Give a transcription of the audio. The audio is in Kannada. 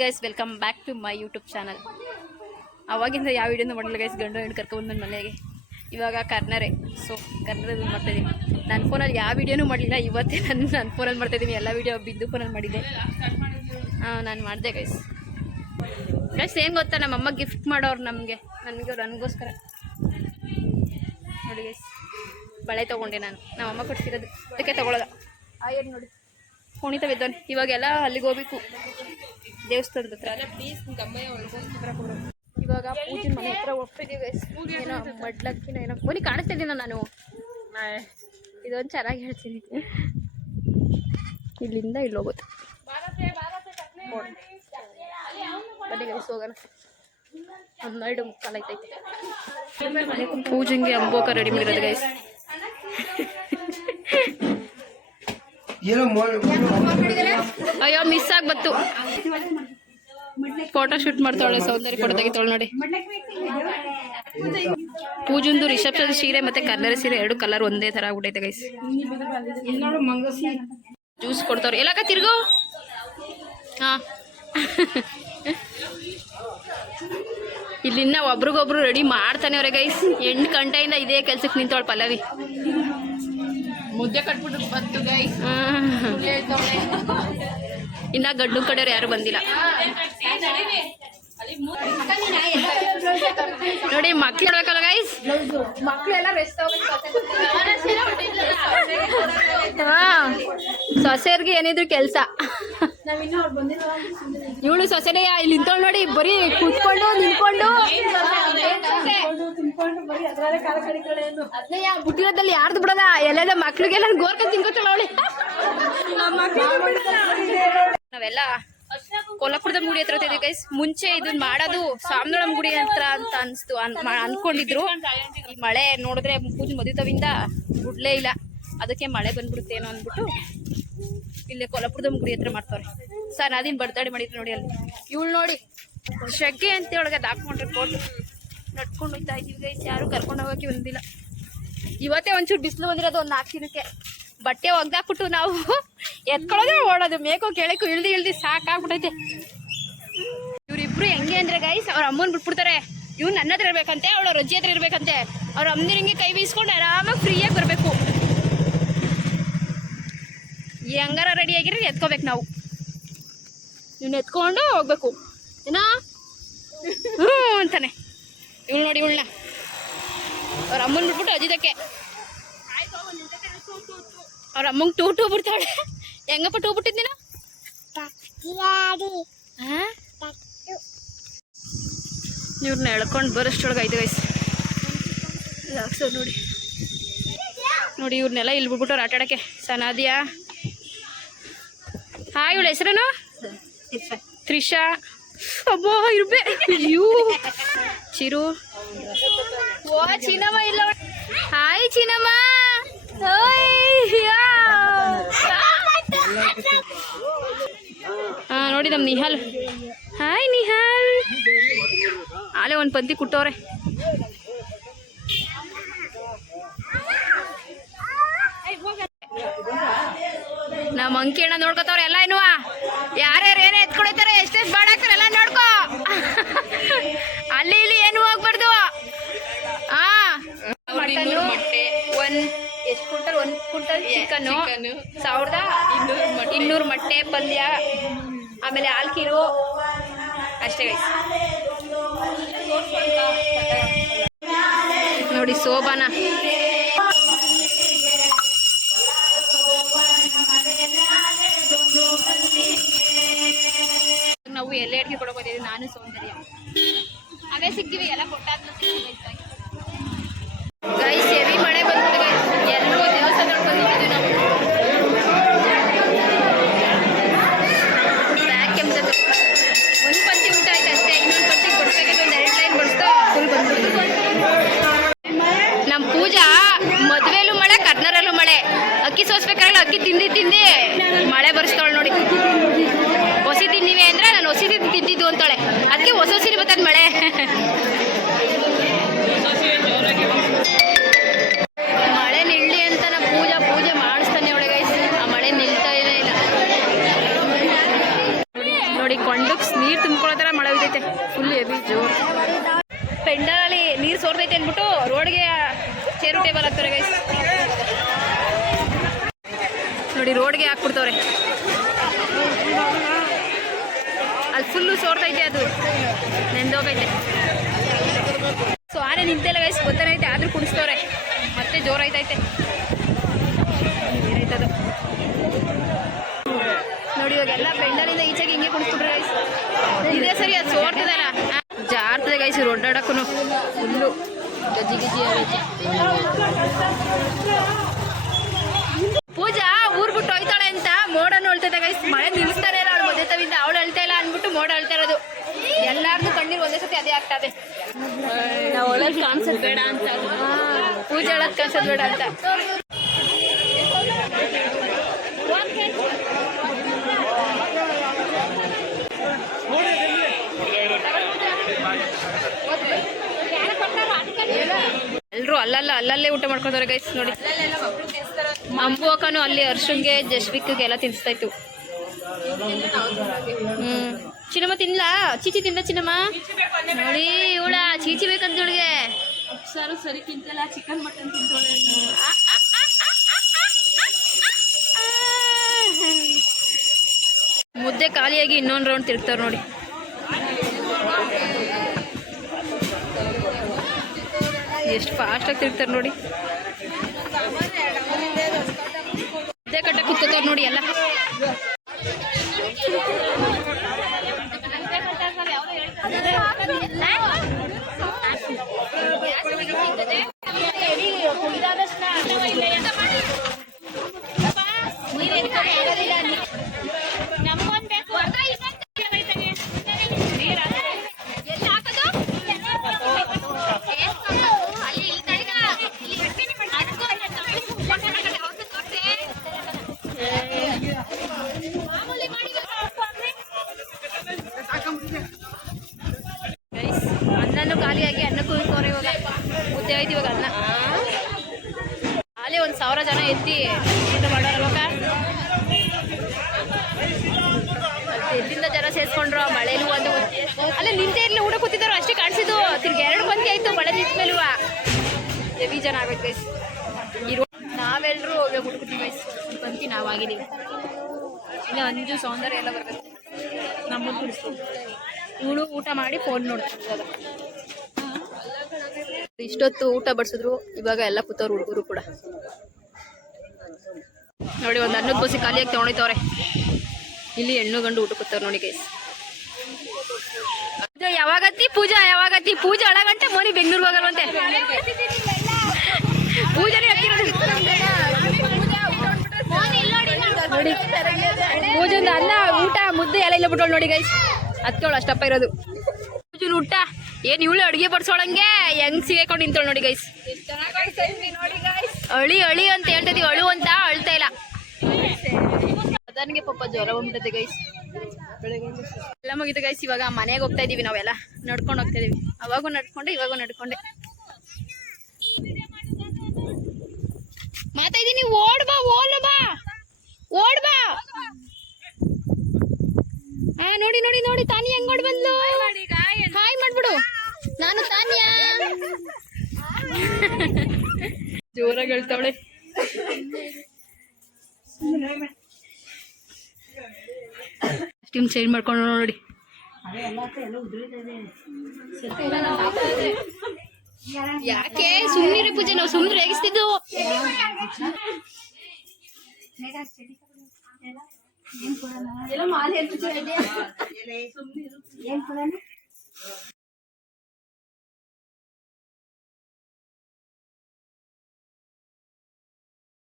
Guys welcome back to my YouTube channel ಅವಾಗಿಂದ ಯಾವ ವಿಡಿಯೋನು ಮಾಡಲ್ಲ ಗೈಸ್ ಗಂಡು ಹೆಣ್ಣು ಕರ್ಕೊಂಡು ನನ್ನ ಮನೆಗೆ. ಇವಾಗ ಕರ್ನರೆ ಸೊ ಕರ್ನರದ್ದು ಮಾಡ್ತಾಯಿದ್ದೀನಿ ನನ್ನ ಫೋನಲ್ಲಿ ಯಾವ ವಿಡಿಯೋನೂ ಮಾಡಲಿಲ್ಲ. ಇವತ್ತೇ ನಾನು ನನ್ನ ಫೋನಲ್ಲಿ ಮಾಡ್ತಾಯಿದ್ದೀನಿ ಎಲ್ಲ ವಿಡಿಯೋ ಬಿದ್ದು ಫೋನಲ್ಲಿ ಮಾಡಿದ್ದೆ. ಹಾಂ, ನಾನು ಮಾಡಿದೆ ಗೈಸ್ ಗೈಸ್ ಏನು ಗೊತ್ತಾ? ನಮ್ಮಮ್ಮ ಗಿಫ್ಟ್ ಮಾಡೋರು ನಮಗೆ. ನನಗೆ ನನಗೋಸ್ಕರ. ನೋಡಿ ಗೈಸ್ ಬಳೆ ತೊಗೊಂಡೆ ನಾನು. ನಮ್ಮಮ್ಮ ಕೊಡ್ಸಿರೋದು. ಅದಕ್ಕೆ ತೊಗೊಳೋದ. ಆಯ್ತು ನೋಡಿ. ಕುಣಿತ ಬಿದ್ದಾನೆ ಇವಾಗೆಲ್ಲ ಅಲ್ಲಿಗೆ ಹೋಗ್ಬೇಕು. ದೇವಸ್ಥಾನದ ಹತ್ರ. ಪ್ಲೀಸ್ ಇವಾಗ ಪೂಜೆ ಮನೆ ಹತ್ರ ಹೋಗ್ತಿದ್ದೀವಿ. guys. ಏನೋ ಮಡ್ಲಕ್ಕಿನ ಏನೋ. ಬನ್ನಿ ಕಾಣಿಸ್ತಾ ಇದ್ದೀನ ನಾನು ಇದೊಂದು ಚೆನ್ನಾಗಿ ಹೇಳ್ತೀನಿ. ಇಲ್ಲಿಂದ ಇಲ್ಲಿ ಹೋಗೋದು. ಬನ್ನಿ ಗೈಸ್ ಹೋಗೋಣ. ಹನ್ನೆರಡು ಮುಕ್ಕಾಲು ಐತೈತೆ ಪೂಜೆಗೆ ಅಂಬೋಕ ರೆಡಿ ಮಾಡಿರೋದು ಗೈಸ್ ಏನೋ ಅಯ್ಯೋ ಮಿಸ್ ಆಗಿ ಬತ್ತು ಫೋಟೋ ಶೂಟ್ ಮಾಡ್ತಾಳೆ ಸೌಂದರ್ಯ ಫೋಟೋ ತೆಗಿತಾಳೆ ನೋಡಿ. ಪೂಜಂದು ರಿಸೆಪ್ಷನ್ ಸೀರೆ ಮತ್ತೆ ಕಲರ್ ಸೀರೆ ಎರಡು ಕಲರ್ ಒಂದೇ ತರ ಆಗ್ಬಿಟ್ಟೈತೆ ಗೈಸ್ ಜ್ಯೂಸ್ ಕೊಡ್ತಾವ್ರೆ. ಎಲ್ಲಕ್ಕ ತಿರ್ಗೋ? ಹಾ. ಇಲ್ಲಿನ್ನ ಒಬ್ರಿಗೊಬ್ರು ರೆಡಿ ಮಾಡ್ತಾನೆ ಅವ್ರೆ ಗೈಸ್ ಎಂಟು ಗಂಟೆಯಿಂದ ಇದೇ ಕೆಲ್ಸಕ್ಕೆ ನಿಂತವಳು ಪಲ್ಲವಿ. ಮುದ್ದೆ ಕಟ್ಬಿಟ್ಟು ಬಂತು ಗೈ ಇನ್ನ ಗಡ್ಡು ಕಡೆಯವ್ರು ಯಾರು ಬಂದಿಲ್ಲ. ನೋಡಿ ಮಕ್ಳು ಹೇಳ್ಬೇಕಲ್ಲ ಗೈಸ್ ಮಕ್ಳೆಲ್ಲ ರೆಸ್ಟ್ ಸೊಸೆಯರ್ಗೆ ಏನಿದ್ರು ಕೆಲಸ. ಇವಳು ಸೊಸೆನೇ ಇಲ್ಲಿ ನಿಂತೋಳು ನೋಡಿ, ಬರೀ ಕುತ್ಕೊಂಡು, ನಿಂತ್ಕೊಂಡು. ಬುಟ್ಟಿರೋದಲ್ಲಿ ಯಾರ್ದು ಬಿಡಲ್ಲ ಎಲ್ಲೆಲ್ಲ ಮಕ್ಳಿಗೆಲ್ಲ ಗೋರ್ಕ ತಿನ್ಕೋತಾಳ ಅವಳಿ. ನಾವೆಲ್ಲ ಕೊಲ್ಲಾಪುರದ ಗುಡಿ ಹತ್ರ ಗೈಸ್ ಮುಂಚೆ ಇದನ್ನ ಮಾಡೋದು ಸಾಮ್ನೊಳಂ ಗುಡಿ ಹತ್ರ ಅಂತ ಅನ್ಸ್ತು, ಅನ್- ಅನ್ಕೊಂಡಿದ್ರು. ಮಳೆ ನೋಡಿದ್ರೆ ಪೂಜೆ ಮದುತವಿಂದ ಗುಡ್ಲೇ ಇಲ್ಲ. ಅದಕ್ಕೆ ಮಳೆ ಬಂದ್ಬಿಡುತ್ತೇನೋ ಅಂದ್ಬಿಟ್ಟು ಇಲ್ಲೇ ಕೊಲ್ಲಾಪುರದ ಮುಗುಡಿ ಹತ್ರ ಮಾಡ್ತಾರೆ ಸರ್ ಅದಿನ್ ಬರ್ತಾಡಿ ಮಾಡಿದ್ರು ನೋಡಿ ಅಲ್ಲಿ. ಇವಳು ನೋಡಿ ಶಗ್ಗೆ ಅಂತ ಒಳಗೆ ಹಾಕೊಂಡ್ರೆ ಕೋಟು ನಡ್ಕೊಂಡು ಹೋಗ್ತಾ ಇದೀವಿ ಗೈಸ್ ಯಾರು ಕರ್ಕೊಂಡು ಹೋಗೋಕೆ ಬಂದಿಲ್ಲ. ಇವತ್ತೇ ಒಂಚೂರು ಬಿಸಿಲು ಬಂದಿರೋದು ಒಂದು ನಾಲ್ಕು ದಿನಕ್ಕೆ. ಬಟ್ಟೆ ಒಗ್ದಾಕ್ಬಿಟ್ಟು ನಾವು ಎತ್ಕೊಳ್ಳೋದೇ ಓಡೋದು, ಮೇಕೋ ಕೇಳಕ್ಕೂ ಇಳ್ದು ಇಳ್ದು ಸಾಕಾಗ್ಬಿಟ್ಟೈತೆ ಇವ್ರಿಬ್ರು ಹೆಂಗೆ ಅಂದ್ರೆ ಗೈಸ್ ಅವ್ರ ಅಮ್ಮನ್ ಬಿಟ್ಬಿಡ್ತಾರೆ. ಇವ್ನು ನನ್ನ ಹತ್ರ ಇರ್ಬೇಕಂತೆ, ಅವಳ ರಜ್ಜಿ ಹತ್ರ ಇರ್ಬೇಕಂತೆ. ಅವ್ರ ಅಮ್ಮನ ಹಿಂಗೆ ಕೈ ಬೀಸ್ಕೊಂಡು ಆರಾಮಾಗಿ ಫ್ರೀಯಾಗಿ ಬರಬೇಕು. ಹೆಂಗಾರ ರೆಡಿ ಆಗಿರಿ, ಎತ್ಕೋಬೇಕು ನಾವು. ಇವ್ನ ಎತ್ಕೊಂಡು ಹೋಗ್ಬೇಕು. ಏನಾ? ಹ್ಞೂ ಅಂತಾನೆ. ಇವಳು ನೋಡಿ ಇವಳನ್ನ. ಅವ್ರ ಅಮ್ಮನ ಬಿಟ್ಬಿಟ್ಟು ಅಜಿದಕ್ಕೆ ಅವ್ರ ಅಮ್ಮಂಗೆ ಟೂ ಟೂ ಬಿಡ್ತಾಳೆ. ಹೆಂಗಪ್ಪ ಟೂ ಬಿಟ್ಟಿದ್ದೀನ ಇವ್ರನ್ನ ಎಳ್ಕೊಂಡು ಬರೋಷ್ಟೊಳಗೆ ಐದು ವಯಸ್ಸು ಯಾಕ್ಸೋ ನೋಡಿ. ನೋಡಿ ಇವ್ರನ್ನೆಲ್ಲ ಇಲ್ಲಿ ಬಿಟ್ಬಿಟ್ಟವ್ರು ಆಟಾಡೋಕ್ಕೆ. ಸನಾದಿಯಾ? ಹಾಯ್ ಇವಳ ಹೆಸರೇನು? ತ್ರಿಷಾ. ಅಬ್ಬಾ ಇರ್ಬೇ. ಅಯ್ಯೋ. ಚಿರು. ಓ ಚಿನ್ನಮ್ಮ ಇಲ್ಲ ಹಾಯ್ ಚಿನ್ನಮ್ಮ. ಹಾ ನೋಡಿ ನಮ್ ನಿಹಾಲ್. ಹಾಯ್ ನಿಹಾಲ್. ಆಲೆ ಒಂದು ಪದ್ದಿ ಕುಟ್ಟವ್ರೆ. ನಮ್ಮ ಅಂಕಿ ಅಣ್ಣ ನೋಡ್ಕೋತಾವ್ರೆ ಎಲ್ಲ ಏನು ಯಾರ್ಯಾರು ಏನೇ ಎತ್ಕೊಳತಾರೆ ಎಷ್ಟೆಷ್ಟು ಬಾಡಾಕ್ತಾರೆ ಎಲ್ಲ ನೋಡ್ಕೋ. ಅಲ್ಲಿ ಇಲ್ಲಿ ಏನು ಹೋಗ್ಬಾರ್ದು? ಹಾ ಒಂದ್ ಎಷ್ಟು ಕುಂಟಲ್ ಒಂದ್ ಕುಂಟಲ್ ಚಿಕನ್. ಸಾವಿರದ ಇನ್ನೂರು ಮೊಟ್ಟೆ. ಪಲ್ಯ ಆಮೇಲೆ ಆಲ್ಕಿರು ಅಷ್ಟೇ. ನೋಡಿ ಸೋಬಾನ ಮದುವೆಲೂ ಮಳೆ ಕರ್ನರಲ್ಲೂ ಮಳೆ. ಅಕ್ಕಿ ಸೋಸ್ಬೇಕಾಗಲ್ಲ ಅಕ್ಕಿ ತಿಂದಿ ತಿಂದಿ. ಮಳೆ ನೀರು ತುಂಬ್ಕೊಳ್ಳೋ ಥರ ಮಳೆ ಬಿದ್ದೈತೆ ಫುಲ್ ಎಬಿ ಜೋರು. ಪೆಂಡಲಲ್ಲಿ ನೀರು ಸೋರ್ತೈತೆ ಅಂದ್ಬಿಟ್ಟು ರೋಡ್ಗೆ ಚೇರು ಟೇಬಲ್ ಹಾಕ್ತಾರೆ ಗೈಸ್ ನೋಡಿ, ರೋಡ್ಗೆ ಹಾಕ್ಬಿಡ್ತವ್ರೆ. ಅಲ್ಲಿ ಫುಲ್ಲು ಸೋರ್ತೈತೆ ಅದು. ನೆಂದೋಗೈತೆ. ಸೊ ಆನೆ ನಿಂತೆಲ್ಲ ಗೈಸ್ ಗೊತ್ತಾನೆ ಐತೆ ಆದರೂ ಕುಡಿಸ್ತವ್ರೆ ಮತ್ತೆ ಜೋರಾಯ್ತೈತೆ ಏನೈತದು ನೋಡಿ, ಇವಾಗೆಲ್ಲ ಪೆಂಡಲಿಂದ ಈಚೆಗೆ ಹಿಂಗೆ ಕುಡಿಸ್ಬಿಟ್ರೆ ಗೈಸ್ ಇದೇ ಸರಿ ಅದು ಸೋರ್ತದಲ್ಲ ಜಾರ್ತದೆ ಗೈಸ್ ರೊಡ್ಡಾಡಕ್ಕೂ ಫುಲ್ಲು ಗಜಿ ಆಗೈತೆ. ಪೂಜಾ ಊರ್ ಬಿಟ್ಟು ಹೋಯ್ತಾಳೆ ಅಂತ ಮೋಡ ನೋಡ್ತೈತೆ ಗೈಸ್. ಮಳೆ ನಿಲ್ಸ್ತಾರೆ ಇಲ್ಲ ಅವಳು ಮದುವೆ ತವಿಂದ ಅವಳು ಅಳ್ತಾ ಇಲ್ಲ ಅಂದ್ಬಿಟ್ಟು ಮೋಡ ಅಳ್ತಾ ಇರೋದು. ಎಲ್ಲಾರ್ದು ಕಣ್ಣೀರು ಒಂದೇ ಸತಿ ಅದೇ ಆಗ್ತದೆ ನಾವು ಒಳಗೆ ಕಾಣಿಸೋದು ಬೇಡ ಅಂತ. ಪೂಜೆ ಹೇಳೋದ್ ಕಳ್ಸೋದ್ ಬೇಡ ಅಂತ. ಅಲ್ಲಲ್ಲ ಅಲ್ಲಲ್ಲೇ ಊಟ ಮಾಡ್ಕೊಂಡವ್ರೆ ಗೈಸ್ ನೋಡಿ. ಅಂಬು ಅಕ್ಕನು ಅಲ್ಲಿ ಅರ್ಶುಂಗೆ ಜಶ್ವಿಕ್ಗೆ ಎಲ್ಲ ತಿನ್ಸ್ತಾ ಇತ್ತು. ಹ್ಮ್. ಚಿನ್ನಮ್ಮ ತಿನ್ಲ? ಚೀಚಿ ತಿಂದ ಚಿನ್ನಮ್ಮ? ನೋಡಿ ಇವಳ ಚೀಚಿ ಬೇಕಂತ ಇವಳಿಗೆ. ಸಾರು ಸರಿ ತಿಂತಲ್ಲ ಚಿಕನ್ ಮಟನ್ ತಿಂತಾಳೆ ಮುದ್ದೆ ಖಾಲಿಯಾಗಿ ಇನ್ನೊಂದು ರೌಂಡ್ ತಿರ್ತಾರೆ ನೋಡಿ. ಎಷ್ಟು ಫಾಸ್ಟಾಗಿ ತಿರ್ತಾರೆ ನೋಡಿ. ಮುದ್ದೆ ಕಟ್ಟ ಕುತ್ತಾರೆ ನೋಡಿ ಎಲ್ಲ ಗೈಸ್ ಅನ್ನನೂ ಖಾಲಿಯಾಗಿ ಅನ್ನಕ್ಕೂ ಇಳ್ಕೋರೆ ಇವಾಗ ಮುದ್ದೆ ಆಯ್ತು ಇವಾಗ ಅನ್ನ. ಅಲ್ಲೇ ಒಂದು ಸಾವಿರ ಜನ ಎತ್ತಿ ಎಲ್ಲಿಂದ ಜನ ಸೇರ್ಸ್ಕೊಂಡ್ರು ಆ ಮಳೆನೂ ಒಂದು ಅಲ್ಲೇ ನಿಂತೆ ಇರ್ಲಿ, ಊಟ ಕೂತಿದ್ದಾರೋ ಅಷ್ಟೇ ಕಾಣಿಸಿದ್ದು. ತಿರ್ಗಿ ಎರಡು ಮಂದಿ ಆಯ್ತು ಮಳೆ ನಿಂತ ಎವಿ ಜನ ಆಗ್ಬೇಕು ಗೈಸ್ ಇರೋ ನಾವೆಲ್ಲರೂ ಹೋಗ್ಬೇಕು ಊಟ ಗೈಸ್ ಬಂತಿ ನಾವಾಗಿದ್ದೀವಿ. ಇಲ್ಲ ಅಂಜು, ಸೌಂದರ್ಯ ಎಲ್ಲ ಬರ್ಬೇಕು ಕುಡಿಸ್ತು ಇವಳು ಊಟ ಮಾಡಿ ಫೋನ್ ನೋಡ್ತಿರ್ತಾರೆ ಇಷ್ಟೊತ್ತು ಊಟ ಬಡಿಸಿದ್ರು, ಇವಾಗ ಎಲ್ಲ ಕೂತವ್ರು ಹುಡುಗರು ಕೂಡ. ನೋಡಿ, ಒಂದು ಅನ್ನದ ಕೂಸಿ ಖಾಲಿಯಾಗಿ ತಗೊಂಡಿತ್ತವ್ರೆ ಇಲ್ಲಿ ಹೆಣ್ಣು ಗಂಡು ಊಟ ಕೂತವ್ರು ನೋಡಿ ಗೈಸ್ ಯಾವಾಗತ್ತಿ? ಪೂಜಾ ಯಾವಾಗತ್ತಿ? ಪೂಜಾ ಅಳಗಂಟೆ ಮೋನಿ ಬೆಂಗಳೂರು ಹೋಗಲ್ವಂತೆ. ಪೂಜೆ ನೋಡಿ ಅನ್ನ, ಊಟ, ಮುದ್ದೆ ಎಲ್ಲ ಇಲ್ಲ ಬಿಟ್ಟೋಳು ನೋಡಿ ಗೈಸ್ ಹತ್ತೋಳು ಅಷ್ಟಪ್ಪ ಇರೋದು. ಪೂಜನ್ ಊಟ. ಏನ್ ಇವಳು ಅಡುಗೆ ಬಡ್ಸೋಳಂಗೆ ಹೆಂಗ್ ಸಿಗಾಕೊಂಡು ನಿಂತಳು ನೋಡಿ ಗೈಸ್ ಅಳಿ ಅಳಿ ಅಂತ ಹೇಳ್ತಿದೀವಿ ಅಳು ಅಂತ ಅಳ್ತಾ ಇಲ್ಲ. ಅದನ್ಗೆ ಪಾಪ ಜ್ವರ ಉಂಟದೆ ಗೈಸ್ ಎಲ್ಲ ಮುಗಿತು ಗೈಸ್ ಇವಾಗ ಮನೆಗೆ ಹೋಗ್ತಾ ಇದೀವಿ ನಾವೆಲ್ಲ. ನಡ್ಕೊಂಡು ಹೋಗ್ತಾ ಇದೀವಿ. ಅವಾಗೂ ನಡ್ಕೊಂಡೆ ಇವಾಗೂ ನಡ್ಕೊಂಡೆ. ಮಾತಾ ಇದೀನಿ ಓಡ್ ಬಾ ಓಡ್ಬಾ ಓಡ್ ಬಾ. ಹಾ ನೋಡಿ ನೋಡಿ ನೋಡಿ ತಾನಿ ಹೆಂಗ್ ನೋಡಿ ಬಂದ್ಲು. ಹಾಯ್ ಮಾಡ್ಬಿಡು. ನಾನು ತಾನಿಯ. ಜೋರಾಗಿ ಹೇಳ್ತಾವಳೆ. ಸ್ಟಿಮ್ ಚೇಂಜ್ ಮಾಡ್ಕೊಂಡು ನೋಡಿ ಯಾಕೆ? ಸುಮ್ಮನೆ ಪೂಜೆ ನಾವು ಸುಮ್ಮನೆ ರೇಗಿಸ್ತಿದ್ದು ఏం కూడా